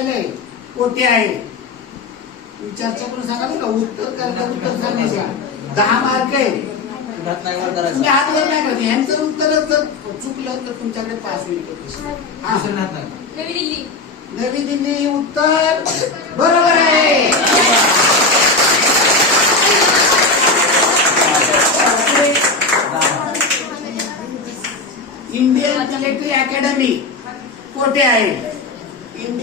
कार्यालय कोठे आहे? चर्चा करून सांगा का उत्तर करता उत्तर सांगायचं दहा मार्क आहे तुम्ही हात वर नाही करत. ह्यांचं उत्तर जर चुकलं तर तुमच्याकडे पास होईल. हा. नवी दिल्ली. नवी दिल्ली उत्तर बरोबर आहे. इंडियन मिलिटरी अकॅडमी कोठे आहे?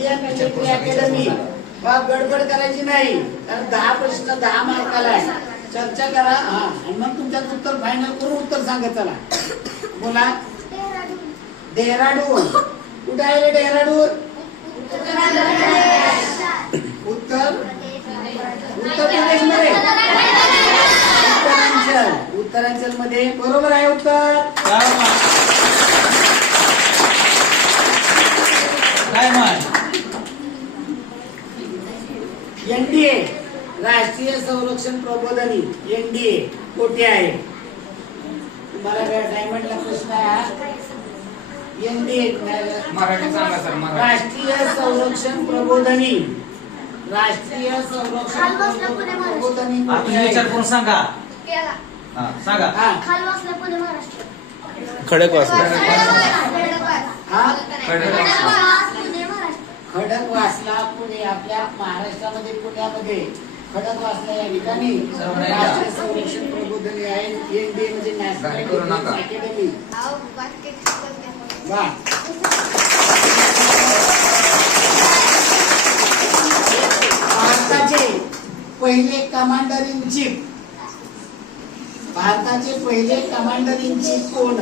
अकॅडमी बा गडबड करायची नाही. कारण दहा प्रश्न दहा मार्काला आहे. चर्चा करा. हा. आणि मग तुमच्यात उत्तर फायनल करून उत्तर सांगा चला. बोला. डेहराडून कुठे आहे रे डेहराडून उत्तर उत्तर प्रदेशमध्ये उत्तरांचल. उत्तरांचलमध्ये बरोबर आहे उत्तर. काय म्हण? काय म्हण एनडीए राष्ट्रीय संरक्षण प्रबोधनी एनडीए कोठे आहे? तुम्हाला डायमंडला प्रश्न आहे हा? एनडीए मराठी सांगा सर मराठी. राष्ट्रीय संरक्षण प्रबोधनी राष्ट्रीय संरक्षण प्रबोधनी विचार? करून सांगा? हा, सांगा. हा. खालवासला पुणे महाराष्ट्र. खडकवासला हा. खडकवासला पुणे आपल्या महाराष्ट्रामध्ये पुण्यामध्ये. खडकवासला या ठिकाणी? राष्ट्रीय संरक्षण प्रबोधनी आहे. एनडीए म्हणजे नॅशनल. अकॅडमी वा. भारताचे पहिले कमांडर इन चीफ भारताचे पहिले कमांडर इन चीफ कोण?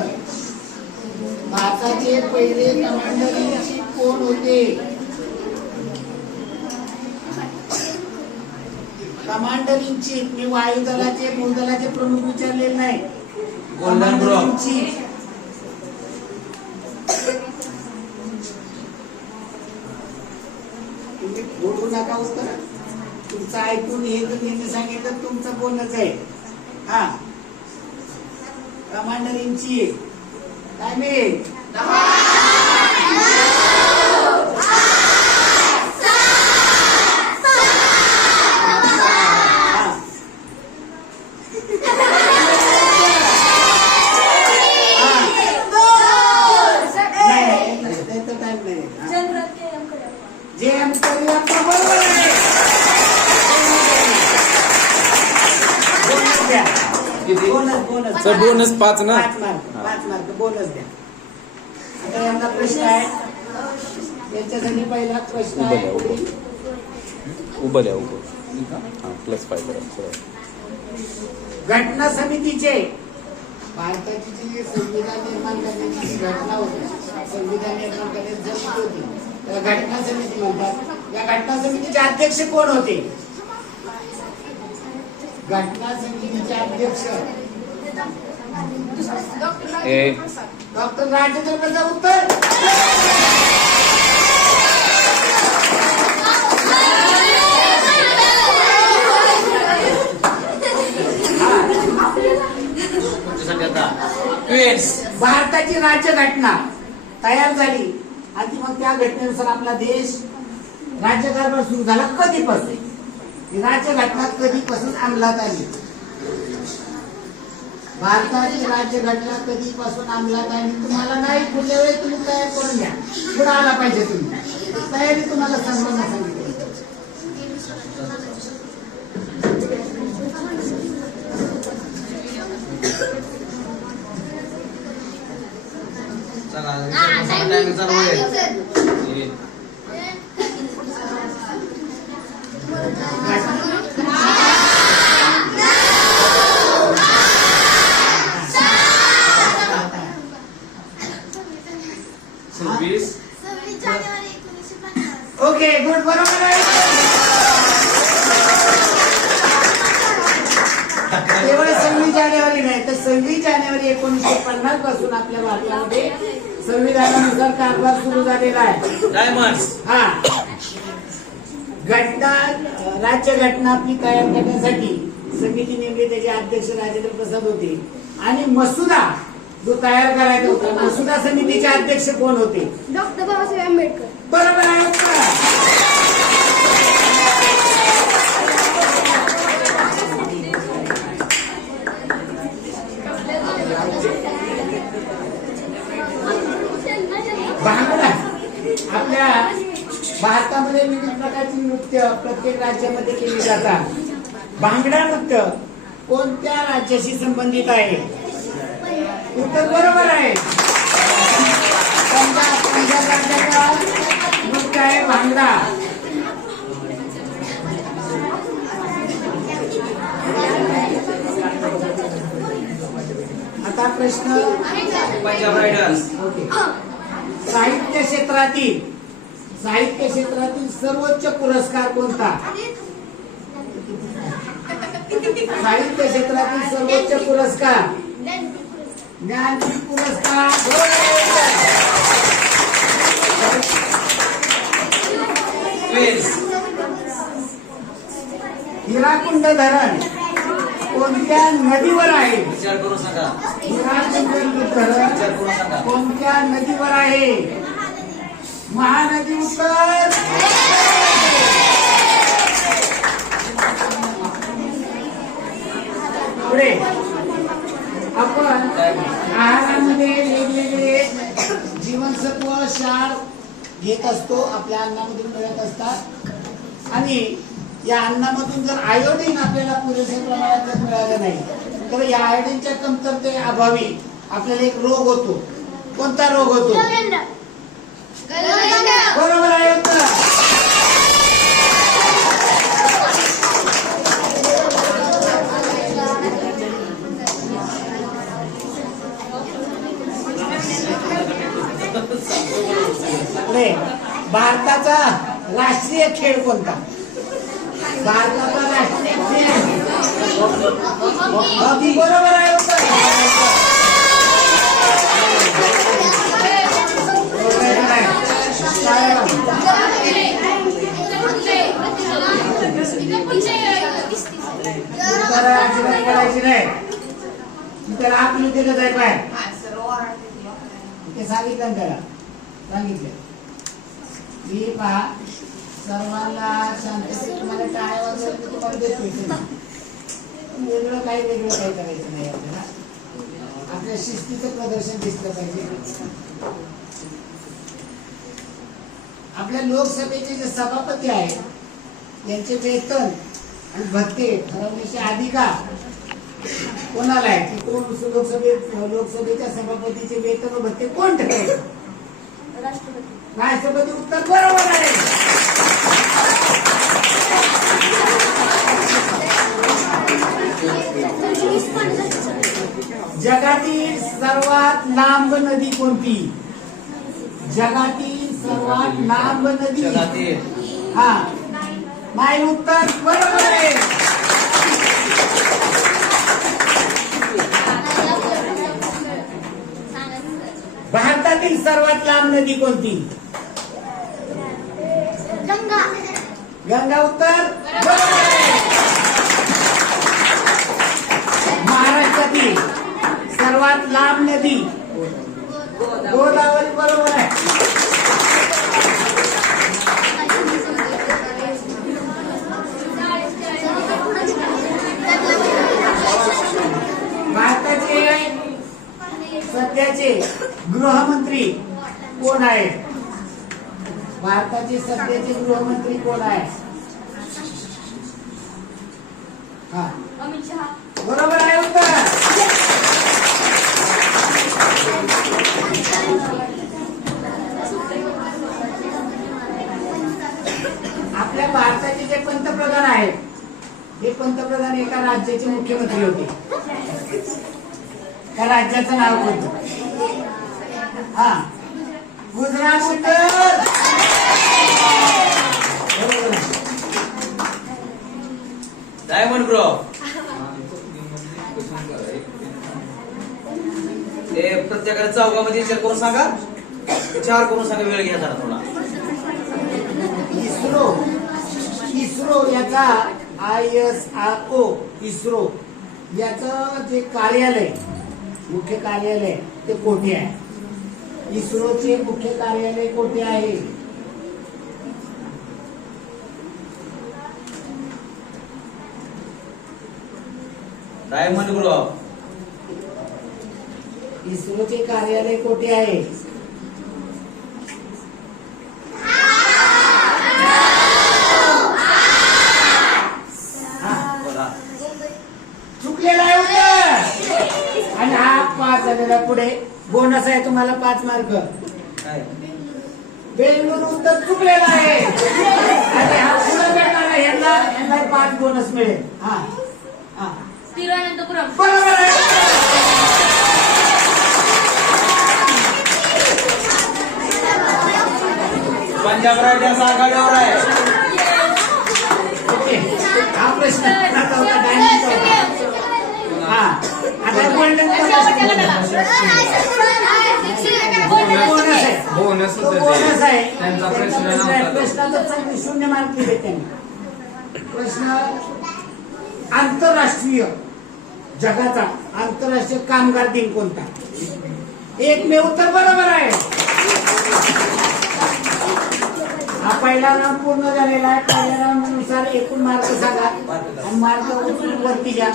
भारताचे पहिले कमांडर इन चीफ कोण होते? कमांडर इन चीफ मी वायुदलाचे भूदलाचे प्रमुख विचारलेले नाही. गोल्डन. तुम्ही बोलू नका उत्तर तुमचं ऐकून हे जर त्यांनी सांगितलं तुमचं बोलणंच आहे. हा. कमांडर इन चीफ काय मिळेल हा. हा. नाही, नाही, नाही, त्याचा time नाही. हा. जनरल के एमकडे जे एम करिअरचं बरोबर आहे बोनस द्या किती? बोनस बोनस पाच ना? पाच मार्क पाच मार्क बोनस द्या. आता यांचा प्रश्न आहे. त्यांच्यासाठी पहिला प्रश्न आहे. उभं द्या, उभं. उभं द्या उभं. हा प्लस फाय करा सरळ. घटना समितीचे. भारताची जी संविधान निर्माण करण्याची जी घटना होती संविधान निर्माण करण्याची समिती होती त्याला घटना समिती म्हणतात. या घटना समितीचे अध्यक्ष कोण होते? घटना समितीचे अध्यक्ष. ए. डॉक्टर राजेंद्र प्रसाद उत्तर. भारताची राज्यघटना तयार झाली. आणि मग त्या घटनेनुसार आपला देश राज्यकारभार सुरू झाला कधीपासून? राज्यघटना कधीपासून अंमलात आली? भारताची राज्यघटना कधीपासून अंमलात आली तुम्हाला नाही पुढल्या वेळी तुम्ही तयार करून घ्या. पुढे आला पाहिजे तुम्ही. तयारी तुम्हाला सर्वांना सांगितली चला आपली तयार करण्यासाठी समिती नेमली त्याचे अध्यक्ष राजेंद्र प्रसाद होते. आणि मसुदा जो तयार करायचा होता मसुदा समितीचे अध्यक्ष कोण होते? डॉक्टर बाबासाहेब आंबेडकर. बरोबर आहे. भारतामध्ये विविध प्रकारची नृत्य प्रत्येक राज्यामध्ये केली जातात. भांगडा नृत्य कोणत्या राज्याशी संबंधित आहे? उत्तर बरोबर आहे? पंजाब पंजाब राज्याचा नृत्य आहे भांगडा. आता प्रश्न. पंजाब रायडर्स. ओके. साहित्य क्षेत्रातील साहित्य क्षेत्रातील सर्वोच्च पुरस्कार कोणता? साहित्य क्षेत्रातील सर्वोच्च पुरस्कार? ज्ञानपीठ पुरस्कार. हिराकुंड धरण. कोणत्या नदीवर आहे? हिराकुंड धरण. कोणत्या नदीवर आहे? महानदी उत्तर पुढे. आपण आहारामध्ये वेगवेगळे जीवनसत्व क्षार घेत असतो आपल्या अन्नामधून मिळत असतात. आणि या अन्नामधून जर आयोडीन आपल्याला पुरेशा प्रमाणात जर मिळालं नाही तर या आयोडीनच्या कमतरते अभावी आपल्याला एक रोग होतो. कोणता रोग होतो? बरोबर आहे उत्तर. भारताचा राष्ट्रीय खेळ कोणता? भारताचा राष्ट्रीय खेळ. हॉकी बरोबर आहे उत्तर. करायची नाही त्याला आपली दिलं जाय पाय ते सांगितलं त्याला सांगितलं मी पहा सर्वांना शांततेत तुम्हाला टाळ्या वाजवल्या तुम्हाला देत वेगळं काही वेगळं काही करायचं नाही आपल्याला आपल्या शिस्तीचं प्रदर्शन दिसलं पाहिजे. आपल्या लोकसभेचे जे सभापती आहेत यांचे वेतन आणि भत्ते ठरवण्याचे अधिकार कोणाला आहे की कोण लोकसभे लोकसभेच्या सभापतीचे वेतन व भत्ते कोण ठरवतं राष्ट्रपती उत्तर बरोबर आहे. जगातील सर्वात लांब नदी कोणती? जगातील सर्वात लांब नदी हा नाही उत्तर बरोबर आहे भारतातील सर्वात लांब नदी कोणती? गंगा. गंगा उत्तर. महाराष्ट्रातील सर्वात लांब नदी? गोदावरी बरोबर आहे. सध्याचे गृहमंत्री कोण आहेत? भारताचे सध्याचे गृहमंत्री कोण हा. शहा. बरोबर आहे उत्तर. आपल्या भारताचे जे पंतप्रधान आहेत हे पंतप्रधान एका राज्याचे मुख्यमंत्री होते. त्या राज्याचं नाव कोणतं? हा. गुजरात उत्तर. डायमंड ब्रो ते प्रत्येकाला चौकामध्ये विचार करून सांगा. विचार करून सांगा वेळ घ्या जरा थोडा. इस्रो. इस्रो याचा I S R O ISRO. याचं जे कार्यालय मुख्य कार्यालय ते कोठे आहे? इस्रोचे मुख्य कार्यालय कोठे आहे? डायमंड ग्रुप इस्रोचे कार्यालय कोठे आहे? हा, चुकलेला आहे आणि हा पाच झालेला पुढे बोनस आहे तुम्हाला पाच मार्क. बेंगळूर उत्तर चुकलेला आहे. आणि हा पुढे भेटणार आहे. यांना यांना पाच बोनस मिळेल. हा हा. तिरुवनंतपुरम बरोबर आहे. पंजाब रायडर्स आघाडीवर आहे. ओके. हा प्रश्न आता होता diamond चा होता. हा आता golden बोनस आहे बोनस तो होतं बोनस ते. आहे त्यांचा प्रश्न त्यांचा नव्हता तो. प्रश्नाचा चांगली शून्य मार्क दिले त्यांनी. प्रश्न आंतरराष्ट्रीय जगाचा आंतरराष्ट्रीय कामगार दिन कोणता? एक मे उत्तर बरोबर आहे. हा पहिला राऊंड पूर्ण झालेला आहे. पहिल्या राऊंडनुसार एकूण मार्क सांगा. आणि मार्क उचलून वरती घ्या.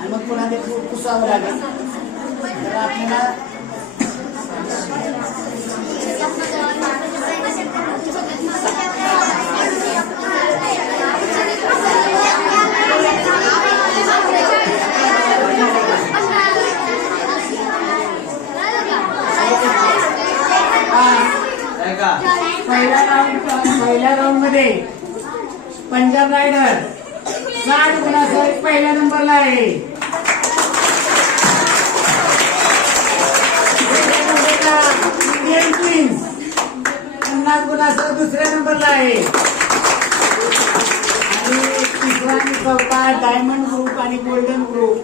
आणि मग पुन्हा ते पुसावं लागेल. तर आपल्याला पहिल्या राऊंड पहिल्या राऊंडमध्ये पंजाब रायडर साठ गुणासह पहिल्या नंबरला आहे. इंडियन पन्नास गुणासह दुसऱ्या नंबरला आहे. आणि तिसरा आणि चौथा डायमंड ग्रुप आणि गोल्डन ग्रुप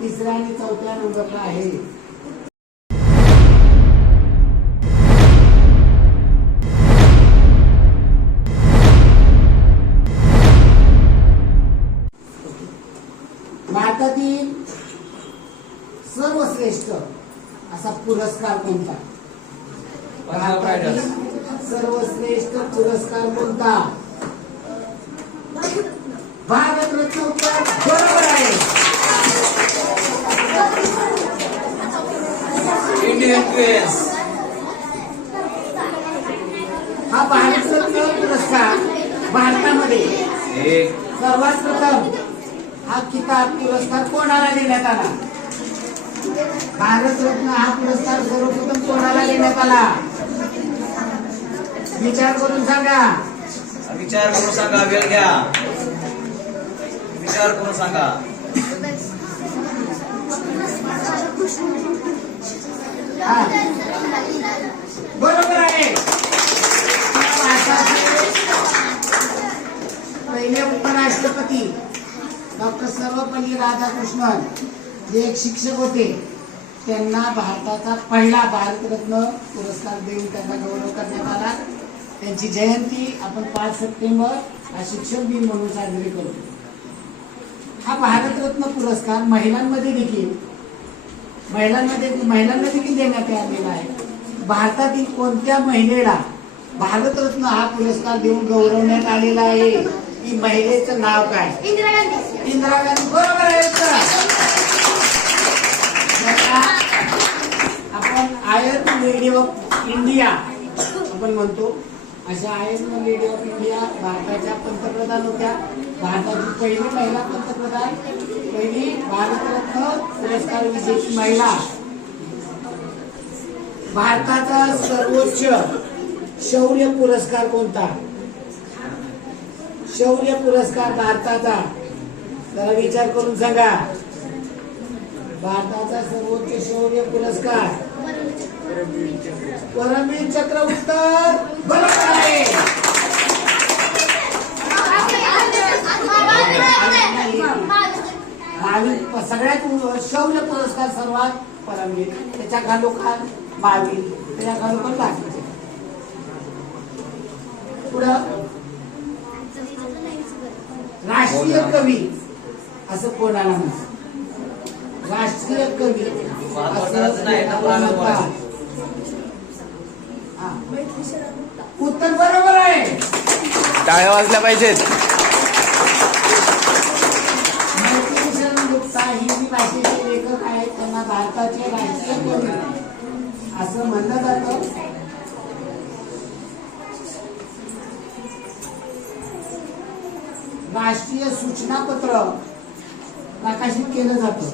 तिसऱ्या आणि चौथ्या नंबरला आहे. भारतातील सर्वश्रेष्ठ असा पुरस्कार कोणता? भारतातील सर्वश्रेष्ठ पुरस्कार कोणता? भारतरत्न बरोबर आहे. इंडियन क्वीन्स हा भारतरत्न पुरस्कार भारतामध्ये. सर्वात प्रथम हा किताब पुरस्कार कोणाला देण्यात आला? भारतरत्न हा पुरस्कार सर्वप्रथम कोणाला देण्यात आला? विचार करून सांगा. विचार करून सांगा वेळ घ्या. विचार करून सांगा. बरोबर आहे. पहिले उपराष्ट्रपती डॉक्टर सर्वपल्ली राधाकृष्णन जे एक शिक्षक होते. त्यांना भारताचा पहिला भारतरत्न पुरस्कार देऊन त्यांना गौरव करण्यात आला. त्यांची जयंती आपण पाच सप्टेंबर हा शिक्षक दिन म्हणून साजरी करतो. हा भारतरत्न पुरस्कार महिलांमध्ये देखील महिलांमध्ये महिलांना देखील देण्यात आलेला आहे. भारतातील कोणत्या महिलेला भारतरत्न हा पुरस्कार देऊन गौरवण्यात आलेला आहे? की महिलेचं नाव काय? इंदिरा गांधी. इंदिरा गांधी बरोबर आहे आपण आयर्न लेडी ऑफ इंडिया आपण म्हणतो अशा आहेत मग लेडी ऑफ इंडिया भारताच्या पंतप्रधान होत्या. भारताची पहिली महिला पंतप्रधान पहिली भारतरत्न पुरस्कार विजेती महिला. भारताचा सर्वोच्च शौर्य पुरस्कार कोणता? शौर्य पुरस्कार भारताचा. जरा विचार करून सांगा. भारताचा सर्वोच्च शौर्य पुरस्कार. परमवीर चक्र उत्तर बरोबर आहे सगळ्यात शौर्य पुरस्कार सर्वात परमवीर त्याच्या खालोखाल महावीर. त्याच्या खालोखाल बाकीचे पुढं? राष्ट्रीय कवी. असं कोणाला म्हणतात? राष्ट्रीय कवी. भात करायचं नाही, त्याला नवरा म्हणतात. बोलायचं. हा. उत्तर बरोबर आहे. टाळ्या वाजल्या पाहिजेत. गुप्ता हिंदी भाषेचे लेखक आहेत त्यांना भारताचे राष्ट्रीय कवी. असं म्हणलं जातं. राष्ट्रीय सूचना पत्र प्रकाशित केलं जातं.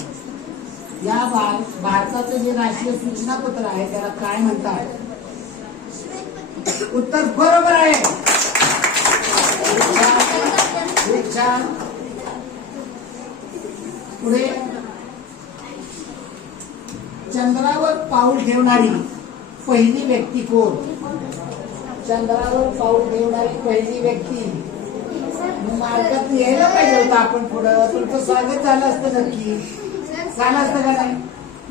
या भार भारताचं जे राष्ट्रीय सूचना पत्र आहे त्याला काय म्हणतात? उत्तर बरोबर आहे. पुढे. चंद्रावर पाऊल ठेवणारी पहिली व्यक्ती कोण? चंद्रावर पाऊल ठेवणारी पहिली व्यक्ती. मार्गात यायला पाहिजे होता आपण पुढं. तुमचं स्वागत झालं असतं नक्की. झालं असतं का नाही?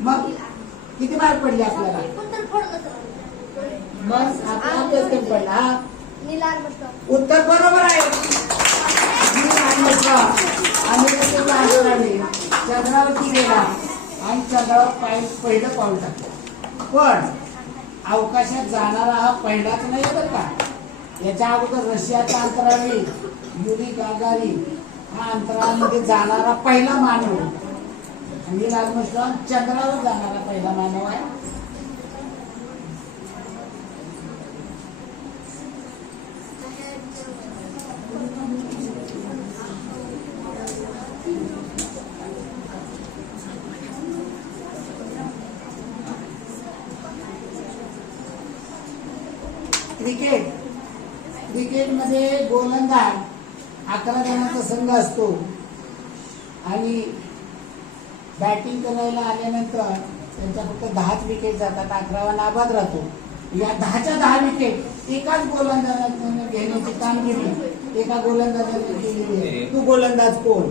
मग किती मार्क पडले आपल्याला? मग आपला अभ्यास कमी पडला? उत्तर बरोबर आहे. नील आर्मस्ट्रॉंग अमेरिकेचे लागून आले. चंद्रावरती गेला. आणि चंद्रावर पाय पहिलं पाऊल टाकलं. पण अवकाशात जाणारा हा पहिलाच नाही बरं का. याच्या अगोदर रशियाचा अंतराळवीर युरी गागारी हा अंतराळामध्ये जाणारा पहिला मानव. नील आर्मस्ट्रॉंग चंद्रावर जाणारा पहिला मानव आहे. आणि बॅटिंग करायला आल्यानंतर त्यांच्या फक्त दहाच विकेट जातात अकरावा नाबाद राहतो. या दहाच्या दहा विकेट एकाच गोलंदाजाने घेण्याची कामगिरी. एका गोलंदाजाने केलेली आहे. तू गोलंदाज कोण?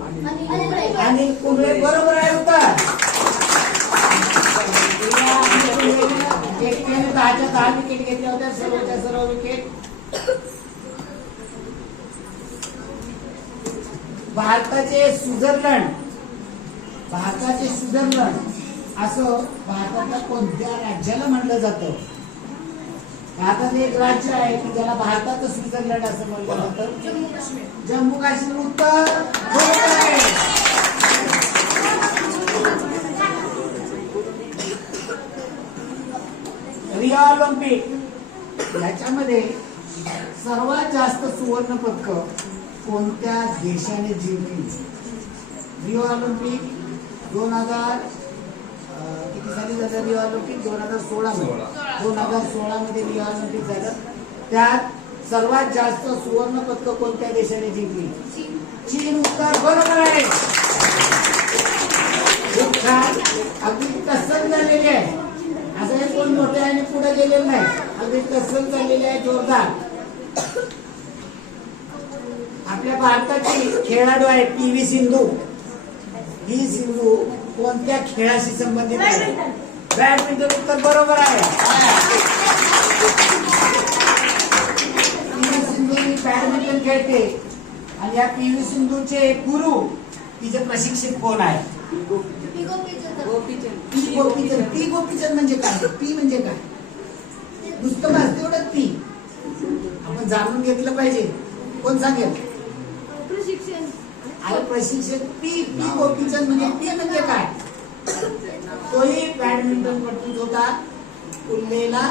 आणि कुंबळे बरोबर आहे होता एकट्याने दहाच्या दहा विकेट घेतल्या होत्या सर्वच्या सर्व विकेट भारताचे स्वित्झर्लंड भारताचे स्वित्झर्लंड असं भारताच्या कोणत्या राज्याला म्हणलं जातं? भारतात एक राज्य आहे की ज्याला भारताचं स्वित्झर्लंड असं म्हणलं जातं? जम्मू काश्मीर. उत्तर रिओ ऑलिम्पिक याच्यामध्ये सर्वात जास्त सुवर्ण पदक कोणत्या देशाने जिंकली रिओ ऑलिम्पिक दोन हजार किती साली झालं रिओ ऑलिम्पिक? दोन हजार सोळा. दोन हजार सोळा मध्ये रिओ ऑलिम्पिक झालं. त्यात सर्वात जास्त सुवर्ण पदक कोणत्या देशाने जिंकली? चीन. उत्तर बरोबर आहे. खूप छान. अगदी तसं झालेले आहे. असं हे कोण मोठे आणि पुढे गेलेलं नाही. अगदी तसं झालेले आहे जोरदार. आपल्या भारताची खेळाडू आहे पी व्ही सिंधू. ही सिंधू कोणत्या खेळाशी संबंधित आहे? बॅडमिंटन उत्तर बरोबर आहे. पी व्ही सिंधू ही बॅडमिंटन खेळते. आणि या पी व्ही सिंधूचे गुरु तिचे प्रशिक्षक कोण आहे? पी गोपीचंद. पी गोपीचंद म्हणजे काय? पी म्हणजे काय? नुसतं बस तेवढंच पी. आपण जाणून घेतलं पाहिजे. कोण सांगेल? प्रशिक्षक पी पी गोपीचंद म्हणजे पी म्हणजे काय? तोही बॅडमिंटन पटून होता. उल्लेला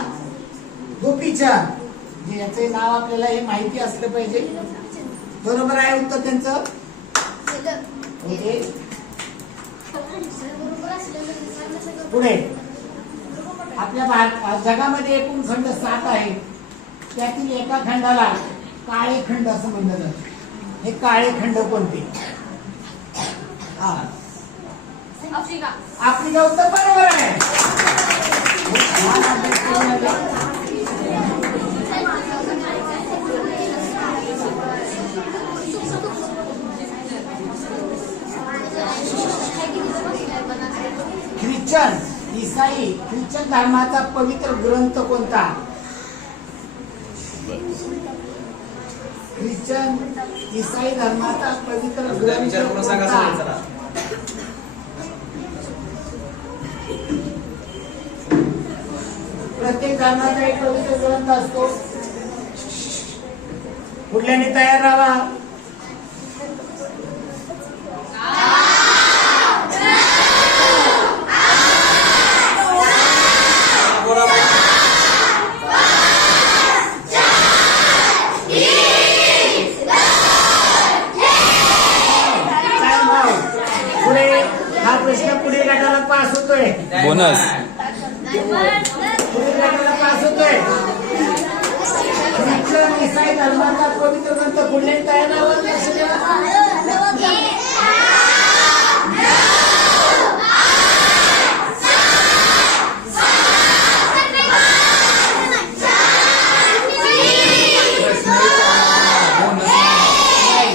गोपीचंद म्हणजे याचे नाव आपल्याला हे माहिती असलं पाहिजे. बरोबर आहे उत्तर त्यांचं? पुढे. आपल्या भारत जगामध्ये एकूण खंड सात आहेत. त्यातील एका खंडाला काळे खंड असं म्हणलं जातं. हे काळे खंड कोणते? हा. आफ्रिका. आफ्रिका उत्तर बरोबर आहे. ख्रिश्चन ईसाई ख्रिश्चन धर्माचा पवित्र ग्रंथ कोणता? ख्रिश्चन ईसाई धर्माचा पवित्र ग्रंथ कोणता? धर्माचा एक पवित्र ग्रंथ असतो कुठल्याने तयार राहा? पुढे हा प्रश्न पुढे गटाला पास होतोय. बोनस पुढे गटाला पास होतोय कृष्ण ईसाई धर्माचा पवित्र ग्रंथ पुढे तयार राहावं लक्ष द्या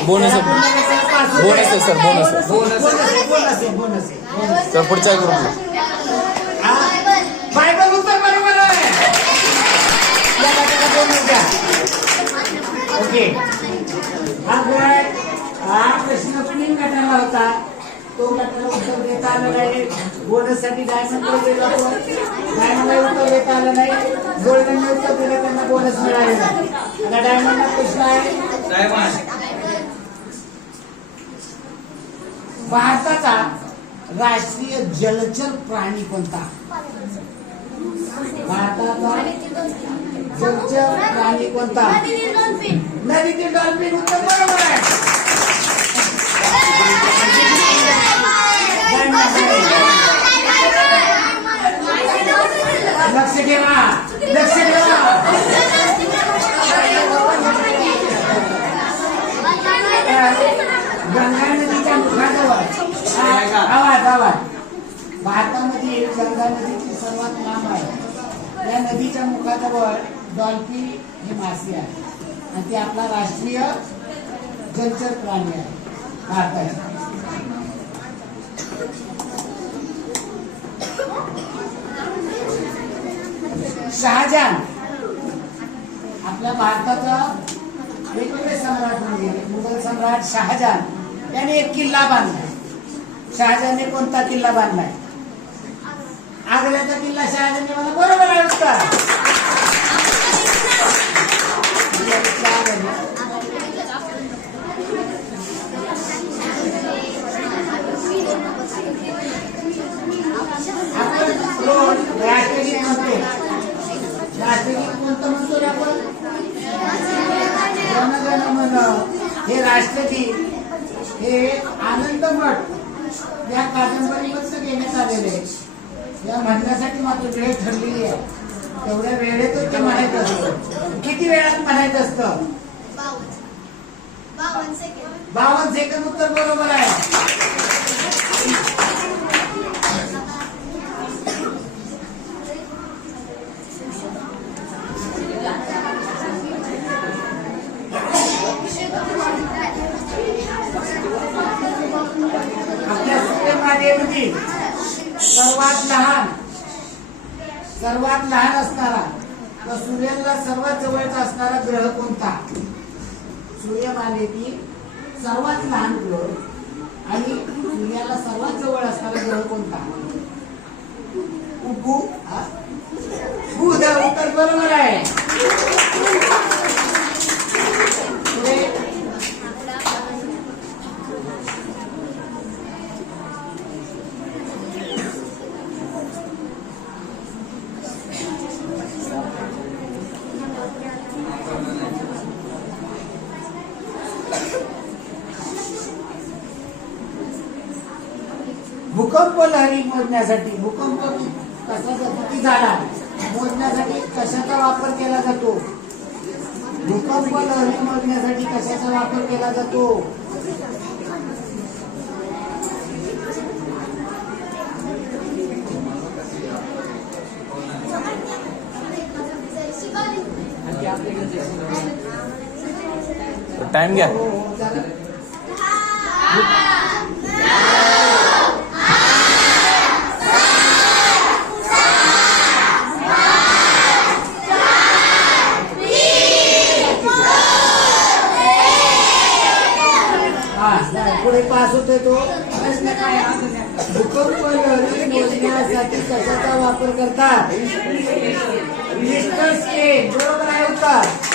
बोनस त्याला पुढल्या गटाला pass होतोय. बोनस आहे सर बोनस आहे बोनस आहे, बोनस आहे, बोनस आहे, बोनस आहे. सर पुढच्या ग्रुपला? बायबल उत्तर बरोबर आहे. या गटाला ओके. हा जो आहे हा प्रश्न तीन गटाला होता. तो गटाला उत्तर देता आलं नाही. बोनससाठी डायमंड डायमंडला उत्तर देता आलं नाही. गोल्डनने उत्तर दिलं त्यांना बोनस मिळालेला आता डायमंडला प्रश्न आहे. डायमंड. भारताचा राष्ट्रीय जलचर प्राणी कोणता? भारताचा जलचर प्राणी कोणता? नदीतील डॉल्फिन उत्तर बरोबर आहे. लक्ष ठेवा. लक्ष ठेवा. गंगा नदीच्या मुखाजवळ. आवाज आवाज. भारतामध्ये गंगा नदीची सर्वात लांब आहे. या नदीच्या मुखाजवळ डॉल्फिन हे मासे आहे आणि ते आपला राष्ट्रीय जलचर प्राणी आहे भारताचा. शहाजहान. आपल्या भारताचा वेगवेगळे सम्राट म्हणजे मुघल सम्राट शहाजहान. याने एक किल्ला बांधला. शहाजाने कोणता किल्ला बांधलाय? आग्र्याचा किल्ला शहाजाने मला बरोबर आहे का आपण राष्ट्रगीत म्हणतो. राष्ट्रगीत कोणतं म्हणतो. आपण जनगण मन हे राष्ट्रगीत हे आनंद मठ. या कादंबरीमध्ये घेण्यात आलेले आहे. या म्हणण्यासाठी मात्र वेळ ठरलेली आहे. तेवढ्या वेळेतच ते म्हणायचं असतं. किती वेळात म्हणायचं असतं? बावन्न सेकंद उत्तर बरोबर आहे. सूर्यमालेमध्ये सर्वात लहान. सर्वात लहान असणारा. व सूर्याला सर्वात जवळचा असणारा ग्रह कोणता? सूर्यमालेतील सर्वात लहान ग्रह आणि सूर्याला सर्वात जवळ असणारा ग्रह कोणता? उगू बुध उत्तर बरोबर आहे पुढे भूकंप लहरी मोजण्यासाठी भूकंप कि- कशाचा किती झाला मोजण्यासाठी कशाचा वापर केला जातो भूकंप लहरी मोजण्यासाठी कशाचा वापर केला जातो टाइम घ्या. हा, पुढे पास होते तो भूकंप मोजण्यासाठी कशाचा वापर करतात बरोबर आहे उत्तर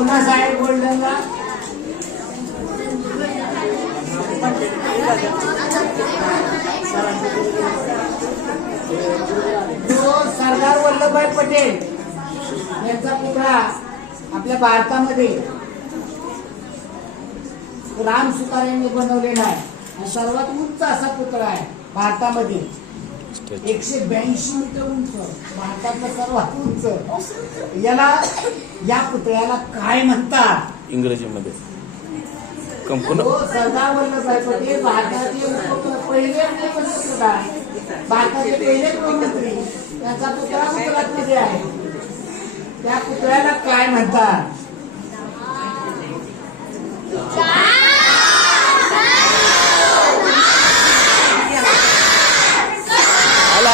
बोनस साहेब गोल्डनला जो सरदार वल्लभभाई पटेल यांचा पुतळा आपल्या भारतामध्ये राम सुतार यांनी बनवलेला आहे. आणि सर्वात उंच असा पुतळा आहे भारतामध्ये. एकशे ब्याऐंशी मीटर उंच. भारतातला सर्वात उंच. याला या पुतळ्याला काय म्हणतात? इंग्रजीमध्ये. कंपन हो सरदार वल्लभभाई पटेल भारताचे पहिले पंतप्रधान भारताचे पहिले गृहमंत्री त्यांचा पुतळा गुजरातमध्ये आहे. त्या पुतळ्याला काय म्हणतात?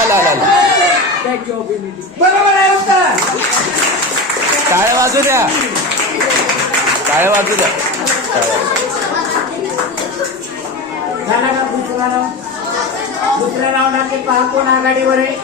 आला आला बरोबर आहे उत्तर टाळ्या वाजू द्या. टाळ्या वाजू द्या. दुसऱ्या राऊंडाचे पहा कोण आघाडीवर आहे.